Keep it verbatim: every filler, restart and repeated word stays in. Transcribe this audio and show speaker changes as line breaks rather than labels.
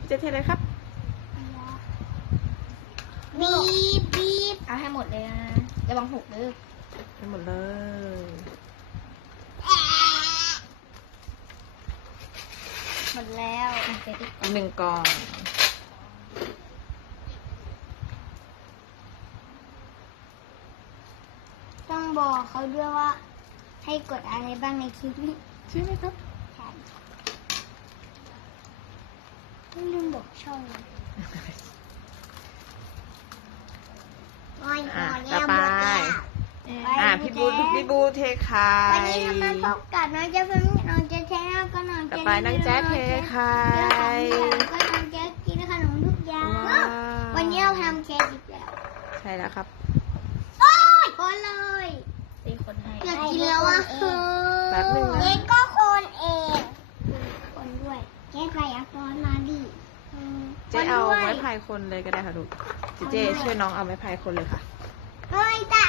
เจเทเลยครับ
บีบบีบเอาให้หมดเลยนะระวังหกเลย
ให้หมดเลย
หมดแล้ว
หนึ่งกล่อง
ต้องบอกเขาด้วยว่าให้กดอะไรบ้างในคลิปนี้
ใช่ไหมครับ
ใช่ไม่ลืมบอกช่อง
อ่ะต่อไปอ่ะพี่บูพี่บูเทไข่
วันนี้ทำมาพบกับน้องเจ๊เพิ่งน้องเจ๊แท้ก็น้องเจ๊
ต่อไปน้องแจ๊เทไข่
ก็น้องเจ๊กินขนมทุกอย่างวันนี้เราทำเค้กอีกแล้ว
ใช่แล้วครับ
คนเลยเป็นคนให้อยากกินแล้วอ่ะ
แบบหนึ่งนะ
เจ๊ก็คนเองคนด้วยเจ๊ใส่อักษรมาดิ
เจ๊เอาไม้พายคนเลยก็ได้ค่ะลูกเจ๊ช่วยน้องเอาไม้พายคนเลยค่ะ
เฮ้ยแต่